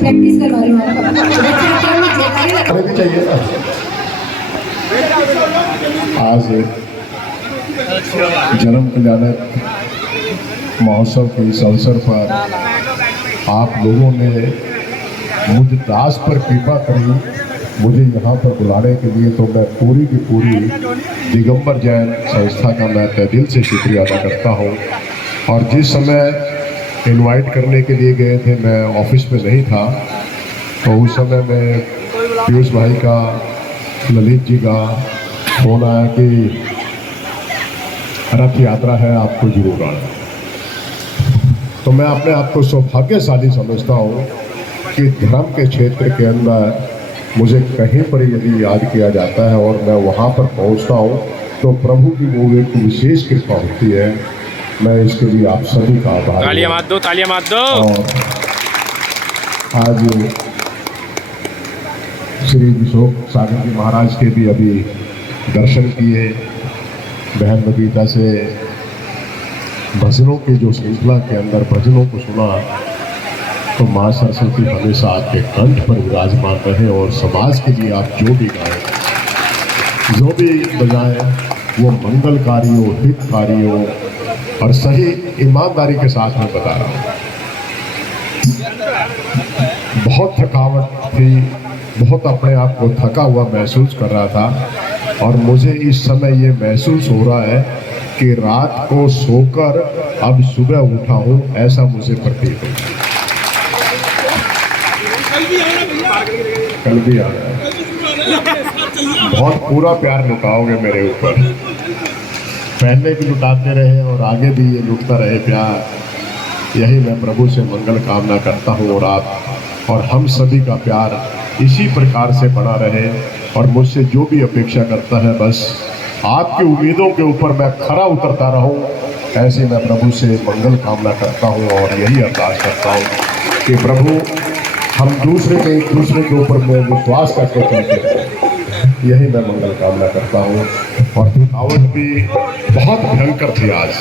Practice करवा रही हूँ चाहिए ना। आज जन्म कल्याणक महोत्सव के इस अवसर पर आप लोगों ने मुझ दास पर कृपा करी मुझे यहाँ पर बुलाने के लिए, तो मैं पूरी की पूरी दिगंबर जैन संस्था का मैं तहे दिल से शुक्रिया अदा करता हूँ। और जिस समय इनवाइट करने के लिए गए थे, मैं ऑफिस में नहीं था, तो उस समय में पीयूष भाई का, ललित जी का फोन आया कि रथ यात्रा है, आपको जरूर आना। तो मैं अपने आप को सौभाग्यशाली समझता हूँ कि धर्म के क्षेत्र के अंदर मुझे कहीं पर यदि याद किया जाता है और मैं वहाँ पर पहुँचता हूँ तो प्रभु की वो एक विशेष कृपा होती है। मैं इसके लिए आप सभी का आभार। तालियां मार दो, तालियां मार दो। और आज श्री विशोक सागर जी महाराज के भी अभी दर्शन किए, बहन बबीता से भजनों की जो श्रृंखला के अंदर भजनों को सुना, तो माँ सरस्वती हमेशा आपके कंठ पर विराजमान रहे और समाज के लिए आप जो भी गाएं, जो भी बजाएं, वो मंगलकारी हो, हितकारी हो और सही ईमानदारी के साथ मैं बता रहा हूँ। बहुत थकावट थी, बहुत अपने आप को थका हुआ महसूस कर रहा था और मुझे इस समय ये महसूस हो रहा है कि रात को सोकर अब सुबह उठा हूँ, ऐसा मुझे प्रतीत होता है। कल भी आ रहा है, बहुत पूरा प्यार लुटाओगे मेरे ऊपर। पहले भी लुटाते रहे और आगे भी ये लुटता रहे प्यार। यही मैं प्रभु से मंगल कामना करता हूँ और आप और हम सभी का प्यार इसी प्रकार से बना रहे और मुझसे जो भी अपेक्षा करता है बस आपकी उम्मीदों के ऊपर मैं खरा उतरता रहूं, ऐसे मैं प्रभु से मंगल कामना करता हूं और यही अरदास करता हूं कि प्रभु हम दूसरे के एक दूसरे के ऊपर में विश्वास करके चलते हैं, यही मैं मंगल कामना करता हूं। और थकावट भी बहुत भयंकर थी आज,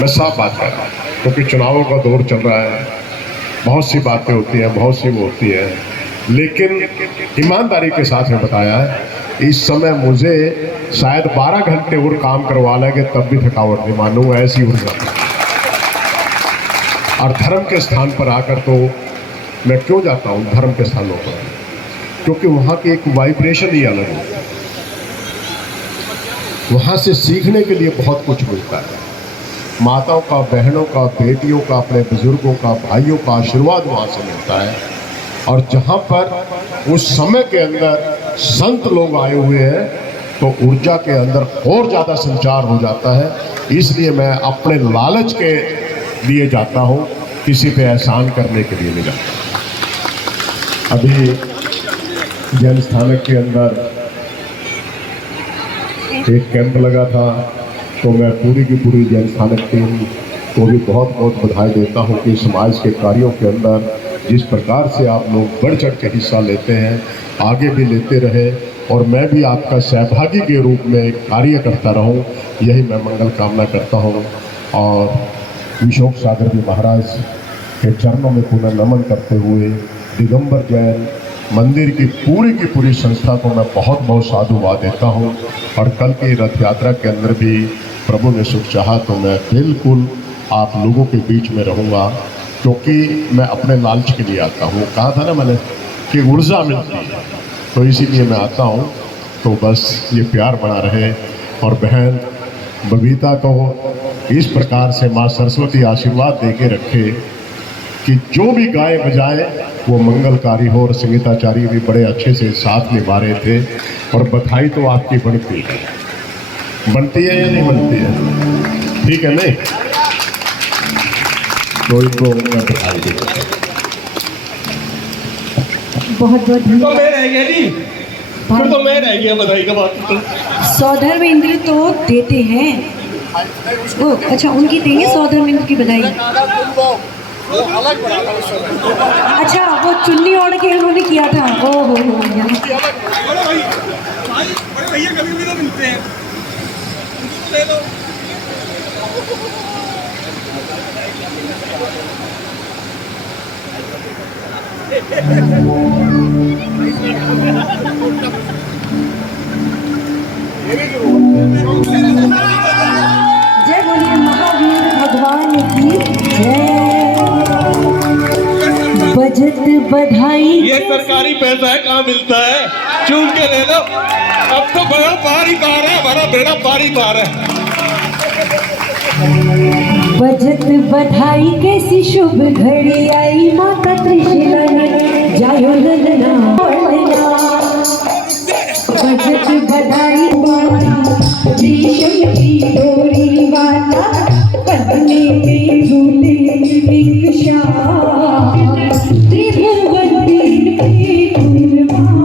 मैं साफ बात कर रहा हूँ, क्योंकि चुनावों का दौर चल रहा है, बहुत सी बातें होती हैं, बहुत सी वो होती हैं, लेकिन ईमानदारी के साथ में बताया है इस समय मुझे शायद 12 घंटे और काम करवा लेंगे तब भी थकावट नहीं मानूंगा, ऐसी ऊर्जा। और धर्म के स्थान पर आकर तो मैं क्यों जाता हूँ धर्म के स्थानों पर, क्योंकि वहाँ की एक वाइब्रेशन ही अलग है, वहाँ से सीखने के लिए बहुत कुछ मिलता है। माताओं का, बहनों का, बेटियों का, अपने बुजुर्गों का, भाइयों का आशीर्वाद वहाँ से मिलता है। और जहाँ पर उस समय के अंदर संत लोग आए हुए हैं तो ऊर्जा के अंदर और ज़्यादा संचार हो जाता है। इसलिए मैं अपने लालच के लिए जाता हूँ, किसी पे एहसान करने के लिए नहीं जाता। अभी जैन स्थानक के अंदर एक कैंप लगा था, तो मैं पूरी की पूरी जैन स्थानक टीम को भी बहुत बहुत बधाई देता हूँ कि समाज के कार्यों के अंदर जिस प्रकार से आप लोग बढ़ चढ़ के हिस्सा लेते हैं, आगे भी लेते रहे और मैं भी आपका सहभागी के रूप में कार्य करता रहूं, यही मैं मंगल कामना करता हूं। और विशोक सागर जी महाराज के चरणों में पुनः नमन करते हुए दिगंबर जैन मंदिर की पूरी संस्था को मैं बहुत बहुत साधुवाद देता हूं। और कल की रथ यात्रा के अंदर भी प्रभु ने सुख चाहा तो मैं बिल्कुल आप लोगों के बीच में रहूँगा, क्योंकि मैं अपने लालच के लिए आता हूँ। कहा था ना मैंने कि ऊर्जा मिलती है, तो इसीलिए मैं आता हूँ। तो बस ये प्यार बना रहे और बहन बबीता को इस प्रकार से माँ सरस्वती आशीर्वाद दे के रखे कि जो भी गाए बजाए वो मंगलकारी हो। और संगीताचार्य भी बड़े अच्छे से साथ निभा रहे थे। और बधाई तो आपकी बनती है या नहीं बनती है? ठीक है नहीं? तो इनको मैं बधाई देता हूँ। बहुत बहुत तो मैं रह गया जी, फिर तो मैं रह गया बधाई का बात। तो सौधर्मेंद्र तो देते हैं, ओ अच्छा उनकी देंगे सौधर्मेंद्र की बधाई। अच्छा वो चुन्नी ओढ़ के उन्होंने किया था, ओ हो बड़े भैया कभी भी तो मिलते हैं, ले लो। जय बोलिए महावीर भगवान की जय। बजट बधाई ये सरकारी पैसा है, कहाँ मिलता है? चूम के ले लो। अब तो बड़ा पार ही पार है, बड़ा बेड़ा पार ही पार है। बजट बधाई कैसी शुभ घड़ी आई, माता त्रिशूला ने जायो ललना। बजट बधाई रेशम की डोरी वाला, पहने में झूले एक शाम, त्रिभुवन पे कुर्बान।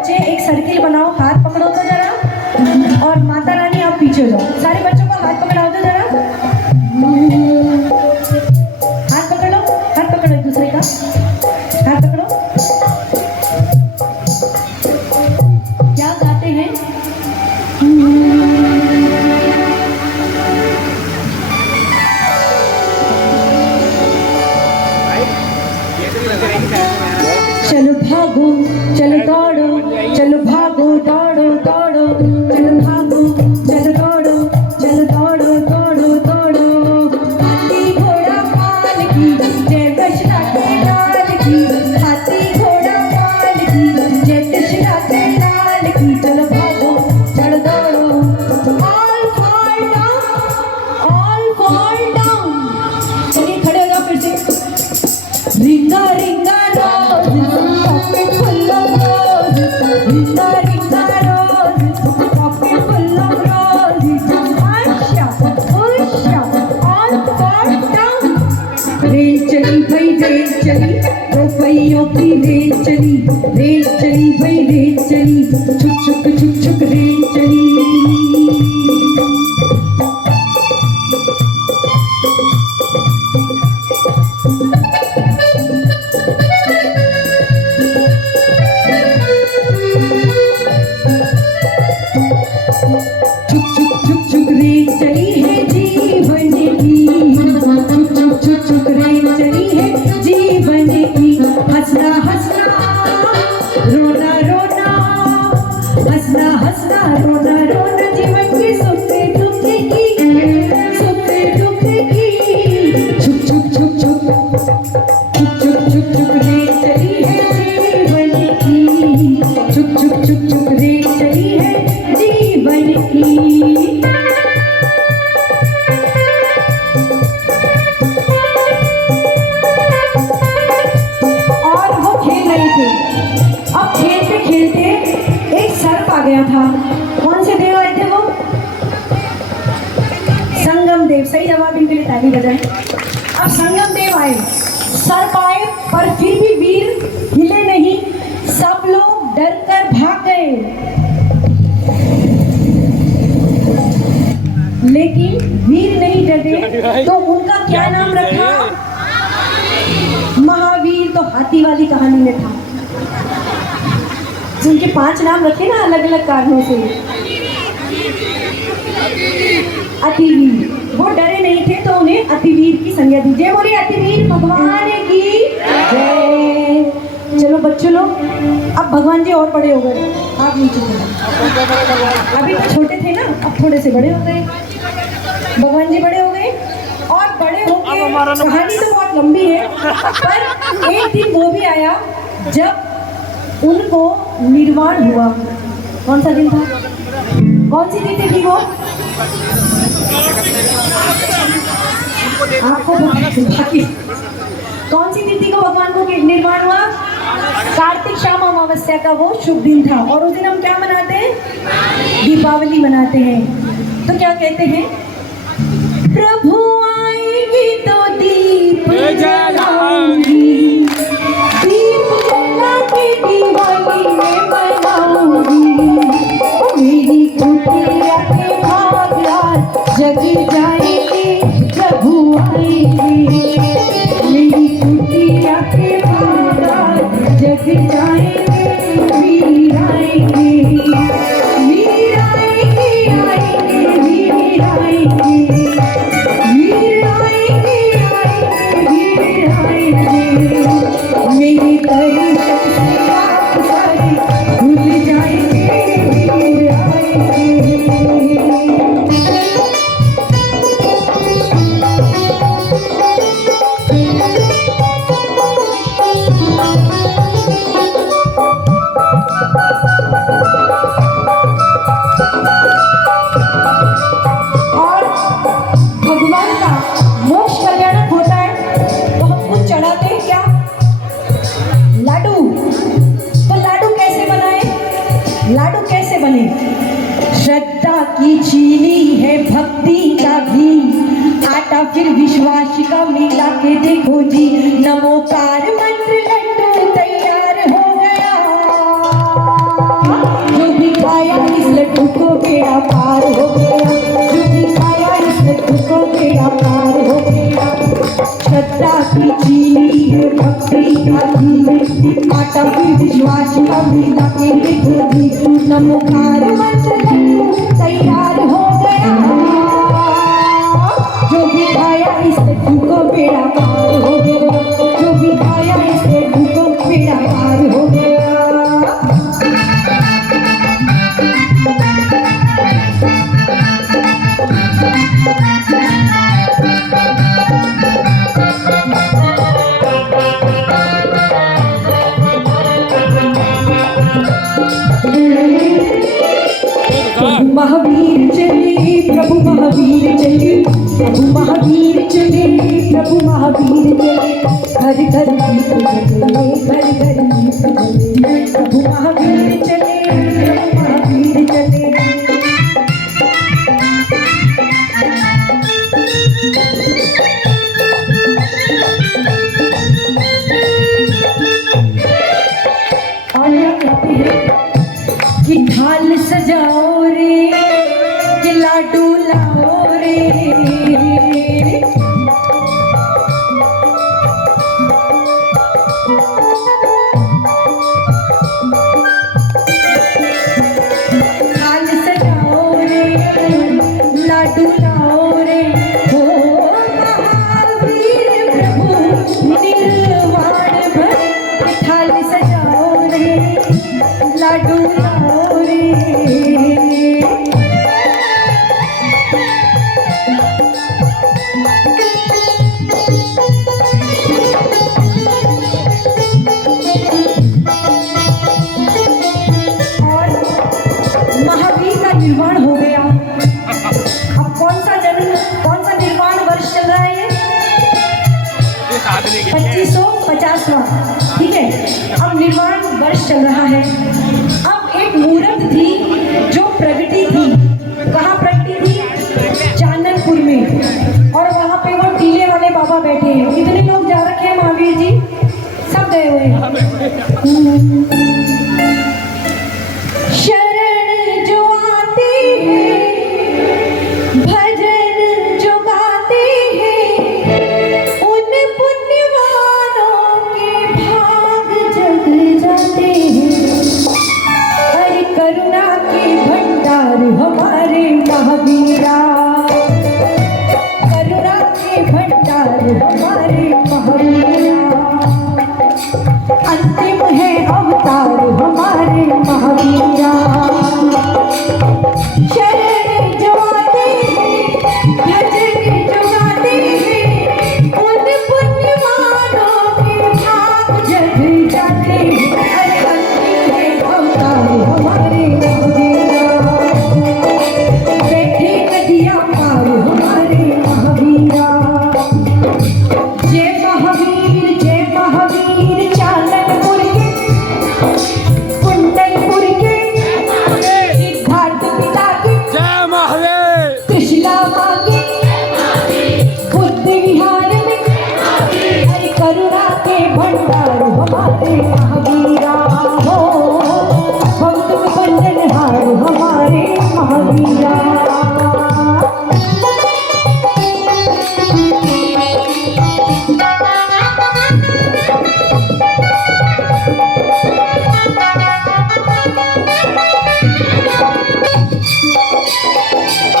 बच्चे एक सर्किल बनाओ, हाथ पकड़ो तो जरा, और माता रानी आप पीछे जाओ। सारे बच्चों को हाथ पकड़ाओ तो जरा, हाथ पकड़ो एक दूसरे का, हाथ पकड़ो। क्या गाते हैं? चलो भागो, चलो दौड़ो, चलो भागो दौड़ो दौड़ो, चलो भागो, चलो दौड़ो, चलो दौड़ो दौड़ो दौड़ो। हाथी घोड़ा पाल की जय दशरथ के लाल की, हाथी घोड़ा पाल की जय दशरथ के लाल की। चलो भागो, चलो दौड़ो, all fall down, all fall down. चलिए खड़े हो जाओ फिर से। Ringa ringa roses pocket full of roses, ringa ringa roses pocket full of roses. आशा उषा ऑल फॉल डाउन। रेल चली भाई रेल चली, दो पहियों की रेल चली, रेल चली भाई रेल चली, छुक छुक छुक छुक रेल चली। छुक छुक छुक छुक रेल चली है जीवन की, छुक छुक छुक छुक रेल चली है जीवन की। हंसना हंसना रोना रोना, हंसना हंसना रोना रोना, जीवन की सुख दुख की, सुख दुख की। छुक छुक छुक छुक छुक छुक छुक छुक रेल चली है जीवन की, छुक छुक छुक छुक रेल चली है जीवन की। और वो खेल रहे थे। अब खेलते खेलते एक सर्प आ गया था। कौन से देव आए थे वो? संगम देव। सही जवाब, इनके लिए ताली बजाएं। अब संगम देव आए, सर्प आए, पर फिर भी वीर हिले नहीं, सब लोग डर कर भाग गए। लेकिन वीर नहीं डरे, तो उनका क्या नाम रखा? महावीर। तो हाथी वाली कहानी में था, जिनके 5 नाम रखे ना अलग अलग कारणों से। अतिवीर, वो डरे नहीं थे तो उन्हें अतिवीर की संज्ञा दी। जय बोलिए अतिवीर भगवान की जय। चलो बच्चों लोग, अब भगवान जी और बड़े हो गए, आप नीचे चलो। अभी तो छोटे थे ना, अब थोड़े से बड़े हो गए। भगवान जी बड़े हो गए और बड़े हो गए। कहानी तो बहुत लंबी है, पर एक दिन वो भी आया जब उनको निर्वाण हुआ। कौन सा दिन था? कौन सी तिथि थी वो? आपको कौन सी तिथि को भगवान को निर्वाण हुआ? कार्तिक शाम अमावस्या का वो शुभ दिन था। और उस दिन हम क्या मनाते हैं? दीपावली मनाते हैं। तो क्या कहते हैं? प्रभु आएंगे तो दीप जलाऊंगी, दीप जला के दिवाली में मनाऊंगी। मेरी कुटिया के भाग आज जग जाएंगे, प्रभु आएंगे। मेरी कुटिया के भाग आज जग जाएंगे, वीर आएंगे, वीर आएंगे, आएंगे वीर आएंगे, वीर आएंगे, आएंगे वीर आएंगे। मेरी दर्शन से आप सारे भूल जाएंगे, वीर आएंगे। भी चीनी है भक्ति का घी, आटा भी विश्वास का मीठा के घी, नमोकार तैयार हो गया, जो भी खाया इससे को बेड़ा पार हो गया, जो भी खाया इससे को बेड़ा पार हो गया। महावीर चले प्रभु महावीर चले, प्रभु महावीर चले, प्रभु महावीर चले, घर घर दीप जले, घर घर दीप जले, प्रभु महावीर चले, प्रभु महावीर चले। और क्या कहते हैं कि ढाल सजाओ रे, कि लाडू लाओ रे, ढाल सजाओ रे, लाडू लाओ रे, हो महावीर प्रभु निर्वाण भर, ढाल सजाओ रे, लाडू लाओ रे। और महावीर का निर्वाण हो गया। अब कौन सा निर्वाण वर्ष चल रहा है ये? 2550वां, ठीक है। अब निर्वाण वर्ष चल रहा है। अब एक मूर्त थी जो प्रगति थी, कहाँ प्रगति थी? चांदनपुर में। और वहाँ पे वो टीले वाले बाबा बैठे हैं। कितने लोग जा रखे हैं महावीर जी? सब गए हुए हैं। शरण जो आते हैं भर